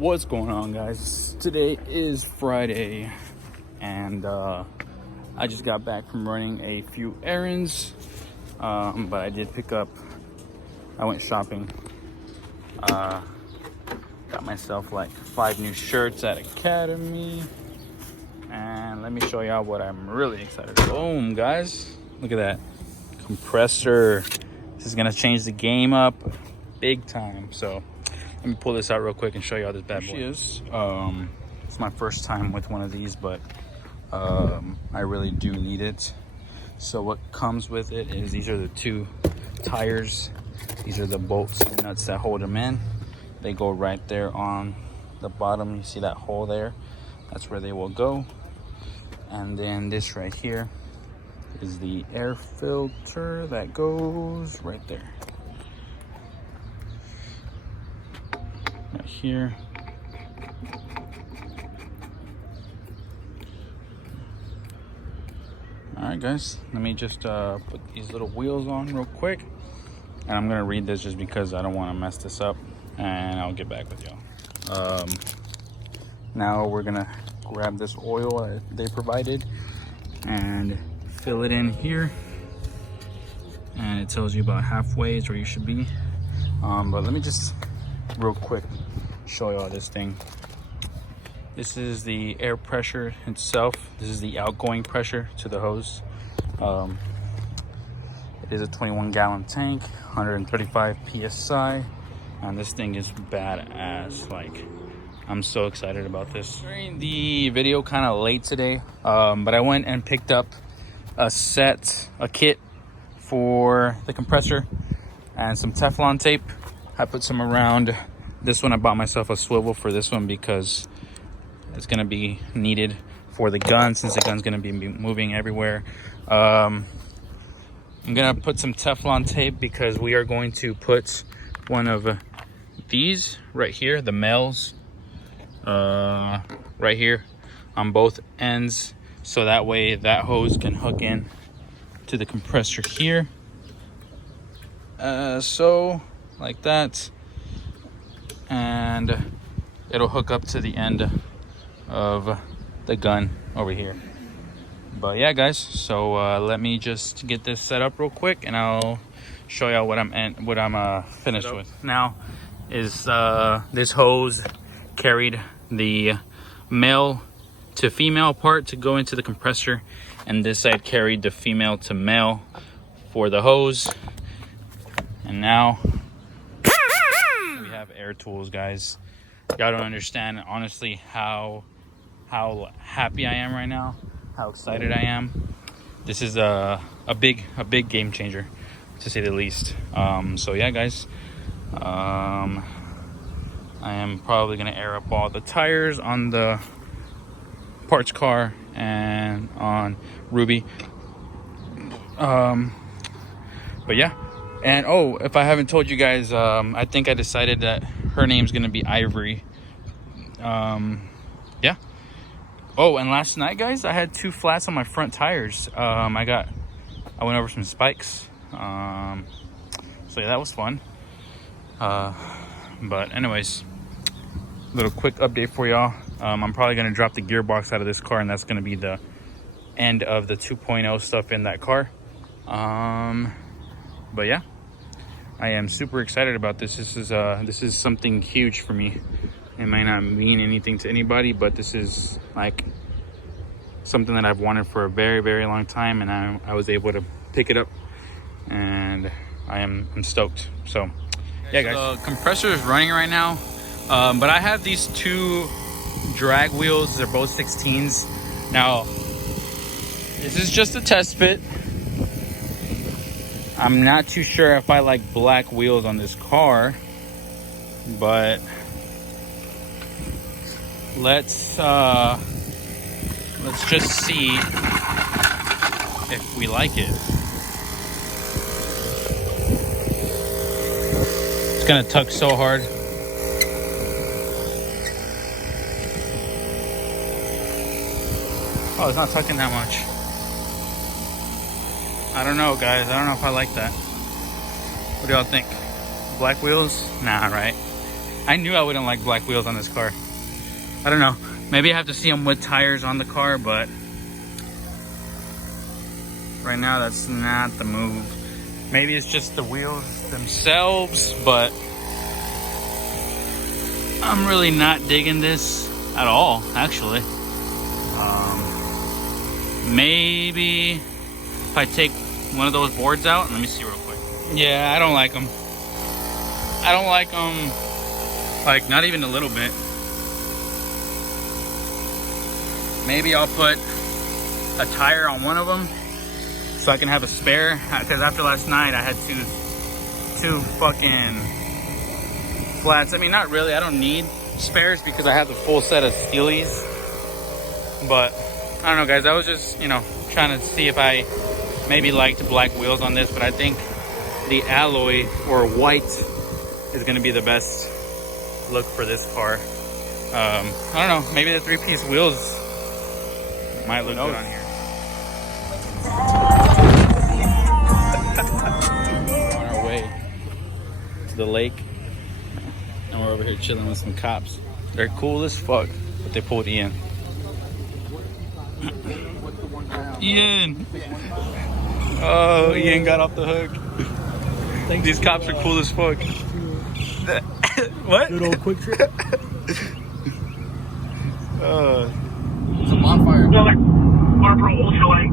What's going on, guys? Today is Friday, and I just got back from running a few errands, but I did pick up, I went shopping, got myself like 5 new shirts at Academy, and let me show y'all what I'm really excited about. Boom, guys, look at that compressor. This is gonna change the game up big time. So let me pull this out real quick and show you all this bad boy is. It's my first time with one of these, but I really do need it. So what comes with it is these are the 2 tires. These are the bolts and nuts that hold them in. They go right there on the bottom. You see that hole there? That's where they will go. And then this right here is the air filter that goes right there. Right here. All right, guys, let me just put these little wheels on real quick, and I'm gonna read this just because I don't want to mess this up, and I'll get back with y'all. Now we're gonna grab this oil that they provided and fill it in here, and it tells you about halfway is where you should be. But let me just real quick show y'all this thing. This is the air pressure itself. This is the outgoing pressure to the hose. It is a 21-gallon tank, 135 psi, and this thing is badass. Like, I'm so excited about this. During the video kind of late today, but I went and picked up a kit for the compressor and some Teflon tape. I put some around this one. I bought myself a swivel for this one because it's gonna be needed for the gun, since the gun's gonna be moving everywhere. I'm gonna put some Teflon tape because we are going to put one of these right here, the males, right here on both ends, so that way that hose can hook in to the compressor here. So like that, and it'll hook up to the end of the gun over here. But yeah, guys, so let me just get this set up real quick, and I'll show y'all what I'm finished with. Now is this hose carried the male to female part to go into the compressor, and this side carried the female to male for the hose. And now we have air tools, guys. Y'all don't understand, honestly, how happy I am right now, how excited I am. This is a big game changer, to say the least. So yeah, guys, I am probably gonna air up all the tires on the parts car and on Ruby. But yeah. And oh, if I haven't told you guys, I think I decided that her name's gonna be Ivory. Yeah. Oh, and last night, guys, I had 2 flats on my front tires. I went over some spikes. So yeah, that was fun. But anyways, little quick update for y'all. I'm probably gonna drop the gearbox out of this car, and that's gonna be the end of the 2.0 stuff in that car. But yeah, I am super excited about this. This is something huge for me. It might not mean anything to anybody, but this is like something that I've wanted for a very, very long time, and I was able to pick it up, and I'm stoked. So yeah, guys. The compressor is running right now, but I have these 2 drag wheels. They're both 16s. Now, this is just a test fit. I'm not too sure if I like black wheels on this car, but let's just see if we like it. It's gonna tug so hard. Oh, it's not tugging that much. I don't know, guys. I don't know if I like that. What do y'all think? Black wheels? Nah, right? I knew I wouldn't like black wheels on this car. I don't know. Maybe I have to see them with tires on the car, but right now that's not the move. Maybe it's just the wheels themselves, but I'm really not digging this at all, actually. Maybe if I take one of those boards out, let me see real quick. Yeah, I don't like them. I don't like them, like, not even a little bit. Maybe I'll put a tire on one of them so I can have a spare, because after last night I had two fucking flats. I mean, not really, I don't need spares because I have the full set of Steelies, but I don't know, guys. I was just, you know, trying to see if I maybe liked black wheels on this, but I think the alloy or white is going to be the best look for this car. I don't know, maybe the 3-piece wheels might look good on here. We're on our way to the lake, and we're over here chilling with some cops. They're cool as fuck, but they pulled Ian. Ian! Oh, Ian got off the hook. These cops are cool as fuck. What? Good old quick trip. It's a bonfire. No, like Marlboro Ultralight.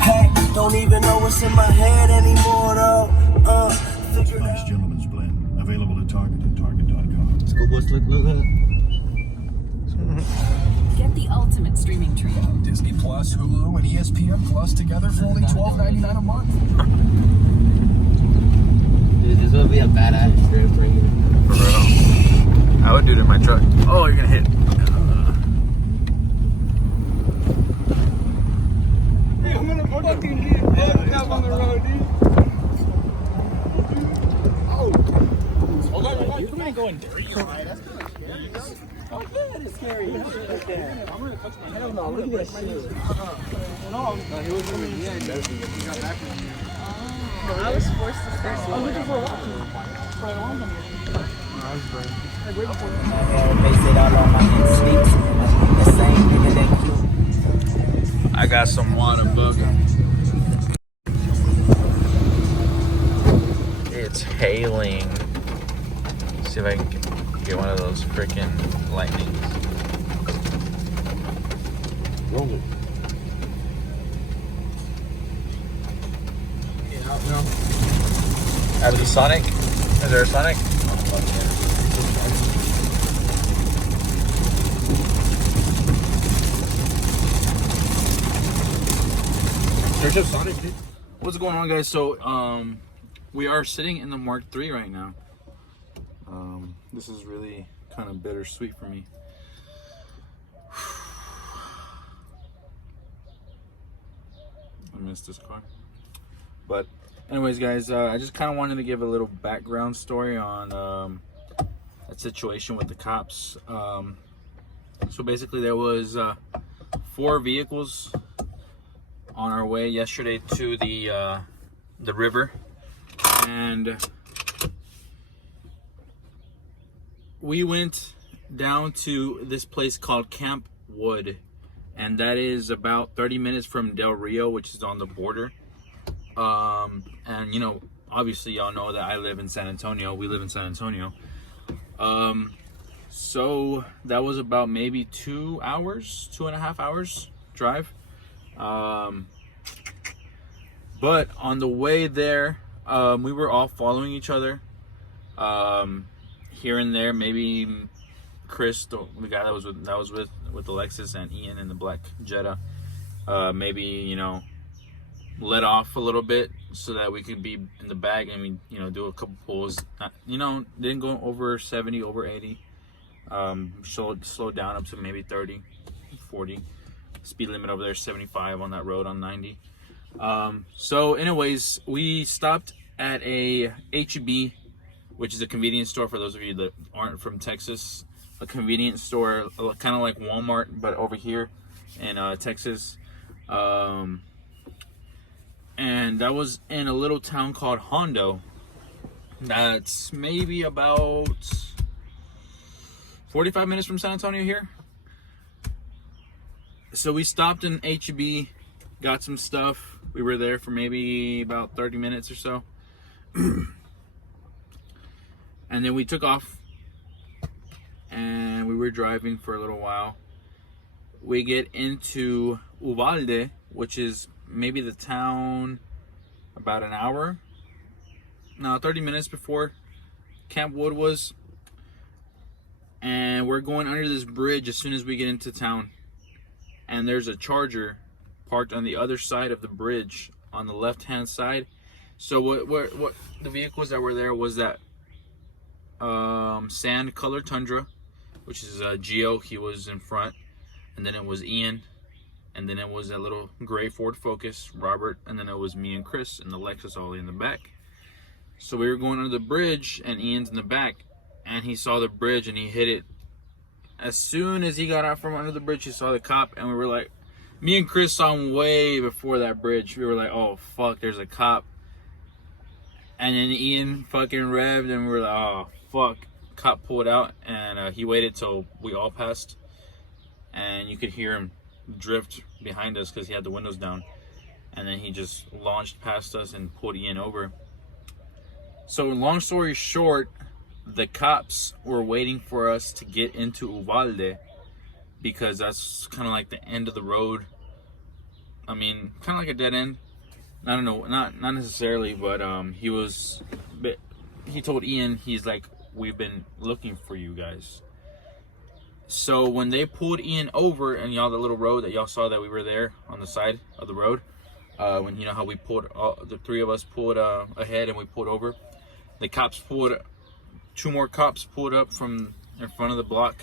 Hey, don't even know what's in my head anymore, though. Nice Gentleman's Blend. Available at Target and Target.com. Let's go, boys. Look at that. Get the ultimate streaming trio. Disney Plus, Hulu, and ESPN Plus together for only $12.99 a month. Dude, this would be a badass trip right here. For real. I would do it in my truck. Oh, you're gonna hit. I'm gonna fucking get fucked up on the road, dude. You're gonna go in dirty. I'm gonna touch my head. No, look at that shit. No, he was coming in. He got back to me. I was forced to start. I was looking for a walk. Right along them. Like waiting for him. Base it all on my instincts. The same nigga that killed. I got some water bugger. It's hailing. See if I can get one of those freaking lightnings. Roll it. Out of the Sonic? Is there a Sonic? There's a Sonic, dude. What's going on, guys? So, we are sitting in the Mark III right now. This is really kind of bittersweet for me. I miss this car. But anyways, guys, I just kind of wanted to give a little background story on that situation with the cops. So basically there was 4 vehicles on our way yesterday to the river, and we went down to this place called Camp Wood, and that is about 30 minutes from Del Rio, which is on the border. And you know, obviously y'all know that I live in San Antonio. We live in San Antonio. So that was about maybe 2 hours, 2.5 hours drive. But on the way there, we were all following each other. Here and there, maybe Chris, the guy that was with the Lexus, and Ian in the black Jetta, maybe, you know, let off a little bit so that we could be in the bag and we, you know, do a couple pulls. You know, didn't go over 70, over 80. Slowed down up to maybe 30, 40. Speed limit over there 75 on that road on 90. So anyways, we stopped at a HEB, which is a convenience store for those of you that aren't from Texas. A convenience store, kind of like Walmart, but over here in Texas. And that was in a little town called Hondo. That's maybe about 45 minutes from San Antonio here. So we stopped in HEB, got some stuff. We were there for maybe about 30 minutes or so. And then we took off and we were driving for a little while. We get into Uvalde, which is maybe the town about an hour, no, 30 minutes before Camp Wood was. And we're going under this bridge as soon as we get into town. And there's a Charger parked on the other side of the bridge on the left-hand side. So what the vehicles that were there was that sand colored Tundra, which is Geo, he was in front, and then it was Ian, and then it was that little gray Ford Focus, Robert, and then it was me and Chris in the Lexus all in the back. So we were going under the bridge and Ian's in the back, and he saw the bridge and he hit it. As soon as he got out from under the bridge, he saw the cop, and we were like, me and Chris saw him way before that bridge. We were like, oh fuck, there's a cop. And then Ian fucking revved, and we were like, oh fuck. Cop pulled out, and he waited till we all passed, and you could hear him drift behind us because he had the windows down. And then he just launched past us and pulled Ian over. So long story short, the cops were waiting for us to get into Uvalde because that's kind of like the end of the road. I mean, kind of like a dead end. I don't know, not necessarily, but he told Ian, he's like, we've been looking for you guys. So when they pulled Ian over, and y'all, the little road that y'all saw that we were there on the side of the road, when you know how we pulled, the three of us pulled ahead and we pulled over, the cops pulled, two more cops pulled up from in front of the block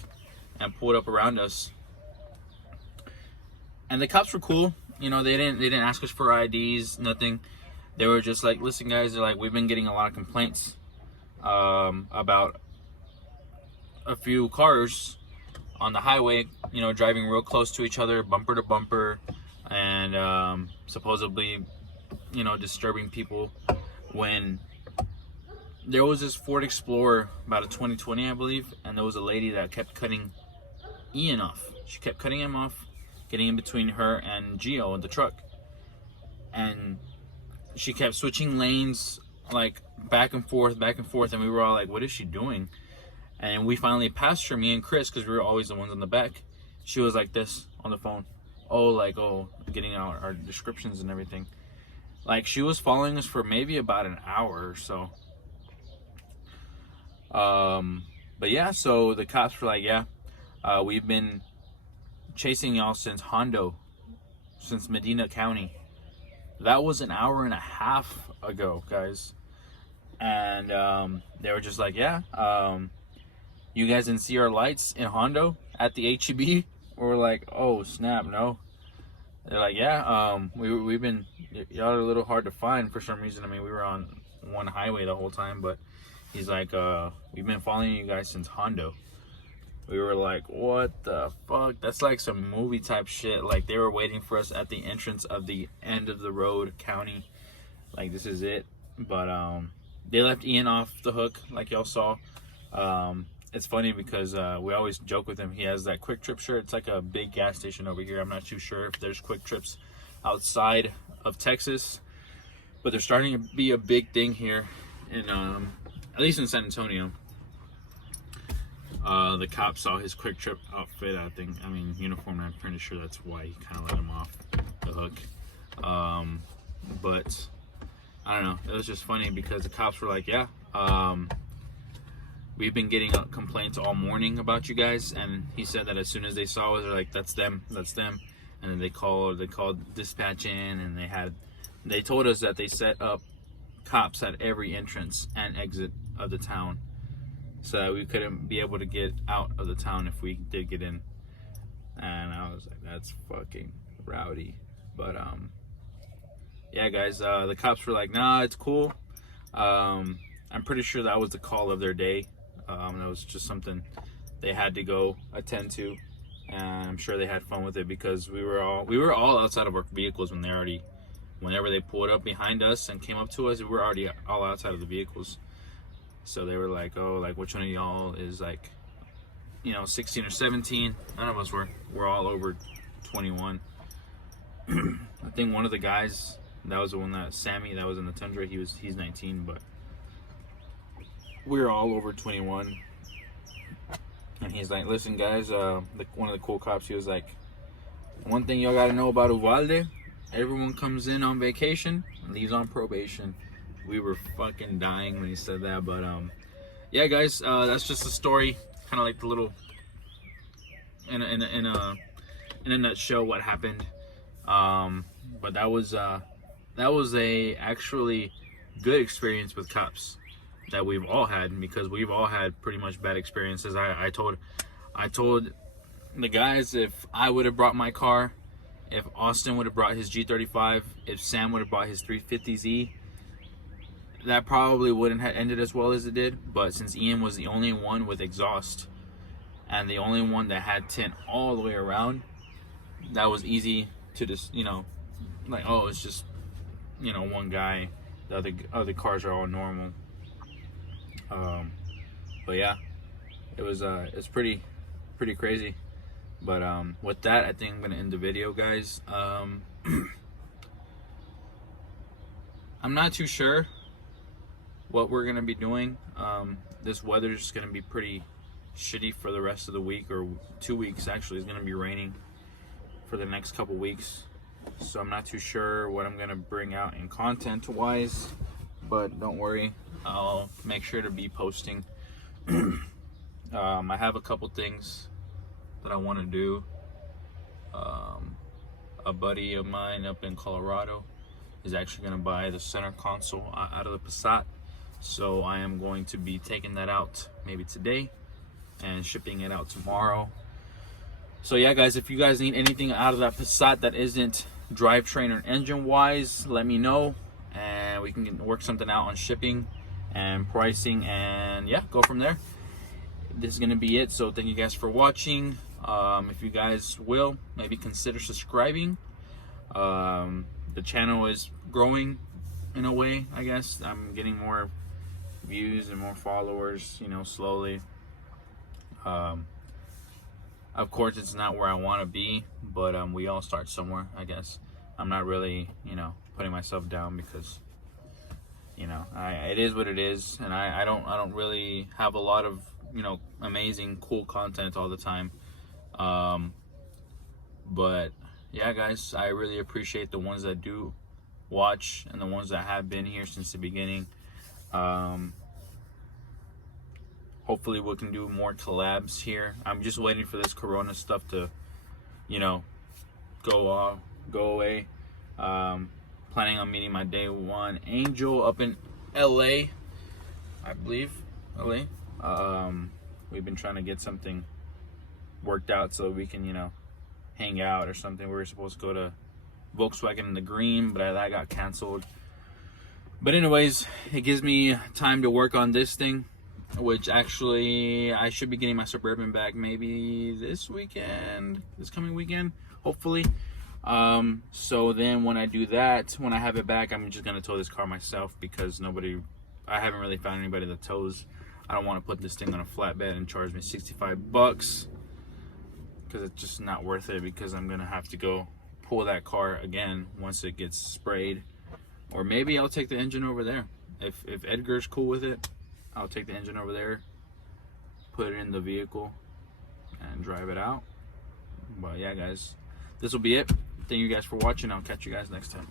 and pulled up around us. And the cops were cool. You know, they didn't ask us for IDs, nothing. They were just like, listen guys, they're like, we've been getting a lot of complaints about a few cars on the highway, you know, driving real close to each other, bumper to bumper, and supposedly, you know, disturbing people. When there was this Ford Explorer, about a 2020, I believe, and there was a lady that kept cutting Ian off. She kept cutting him off, getting in between her and Gio in the truck. And she kept switching lanes, like back and forth, and we were all like, what is she doing? And we finally passed her, me and Chris, because we were always the ones in the back. She was like this on the phone. Getting out our descriptions and everything. Like, she was following us for maybe about an hour or so. But yeah, so the cops were like, yeah, we've been chasing y'all since Hondo, since Medina County. That was an hour and a half ago, guys. And they were just like, yeah, you guys didn't see our lights in Hondo at the HEB? We're like, oh snap, no. They're like, yeah, we've been, y'all are a little hard to find for some reason. I mean, we were on one highway the whole time, but he's like, we've been following you guys since Hondo. We were like, what the fuck? That's like some movie type shit. Like, they were waiting for us at the entrance of the end of the road county. Like, this is it. But they left Ian off the hook, like y'all saw. It's funny because we always joke with him. He has that Quick Trip shirt. It's like a big gas station over here. I'm not too sure if there's Quick Trips outside of Texas, but they're starting to be a big thing here in at least in San Antonio. The cop saw his Quick Trip outfit, uniform, and I'm pretty sure that's why he kind of let him off the hook. But I don't know, it was just funny because the cops were like, yeah, we've been getting complaints all morning about you guys. And he said that as soon as they saw us, they're like, that's them. And then they called dispatch in, and they told us that they set up cops at every entrance and exit of the town, so that we couldn't be able to get out of the town if we did get in. And I was like, that's fucking rowdy. But yeah, guys, the cops were like, nah, it's cool. I'm pretty sure that was the call of their day. That was just something they had to go attend to, and I'm sure they had fun with it because we were all outside of our vehicles when they already whenever they pulled up behind us and came up to us, we were already all outside of the vehicles. So they were like, oh, like which one of y'all is like, you know, 16 or 17? None of us were. We're all over 21. I think one of the guys, that was the one that Sammy, that was in the Tundra, he's 19, but we were all over 21. And he's like, listen guys, one of the cool cops, he was like, one thing y'all gotta know about Uvalde, everyone comes in on vacation and leaves on probation. We were fucking dying when he said that, but yeah guys, that's just a story, kind of like the little, in a nutshell what happened. But that was a actually good experience with cops that we've all had, because we've all had pretty much bad experiences. I told the guys, if I would have brought my car, if Austin would have brought his G35, if Sam would have brought his 350Z, that probably wouldn't have ended as well as it did. But since Ian was the only one with exhaust and the only one that had tint all the way around, that was easy to just, you know, like, oh, it's just, you know, one guy, the other cars are all normal. But yeah, it's pretty crazy. But with that, I think I'm gonna end the video, guys. I'm not too sure what we're gonna be doing. This weather is gonna be pretty shitty for the rest of the week, or 2 weeks actually. It's gonna be raining for the next couple weeks, so I'm not too sure what I'm gonna bring out in content wise, but don't worry, I'll make sure to be posting. I have a couple things that I want to do. A buddy of mine up in Colorado is actually going to buy the center console out of the Passat, so I am going to be taking that out maybe today and shipping it out tomorrow. So yeah guys, if you guys need anything out of that Passat that isn't drivetrain or engine wise, let me know and we can work something out on shipping and pricing, and yeah, go from there. This is gonna be it, so thank you guys for watching. If you guys will, maybe consider subscribing. The channel is growing in a way, I guess. I'm getting more views and more followers, you know, slowly. Of course, it's not where I want to be, but we all start somewhere, I guess. I'm not really, you know, putting myself down, because, you know, it is what it is, and I don't really have a lot of, you know, amazing, cool content all the time. But yeah, guys, I really appreciate the ones that do watch and the ones that have been here since the beginning. Hopefully we can do more collabs here. I'm just waiting for this Corona stuff to, you know, go away. Planning on meeting my day one angel up in LA, I believe. LA. We've been trying to get something worked out so we can, you know, hang out or something. We were supposed to go to Volkswagen in the Green, but that got canceled. But anyways, it gives me time to work on this thing, which actually I should be getting my Suburban back maybe this coming weekend, hopefully. So then when I do that, when I have it back, I'm just gonna tow this car myself, because I haven't really found anybody that tows. I don't want to put this thing on a flatbed and charge me 65 bucks, because it's just not worth it, because I'm gonna have to go pull that car again once it gets sprayed. Or maybe I'll take the engine over there. If Edgar's cool with it, I'll take the engine over there, put it in the vehicle, and drive it out. But yeah, guys, this will be it. Thank you guys for watching. I'll catch you guys next time.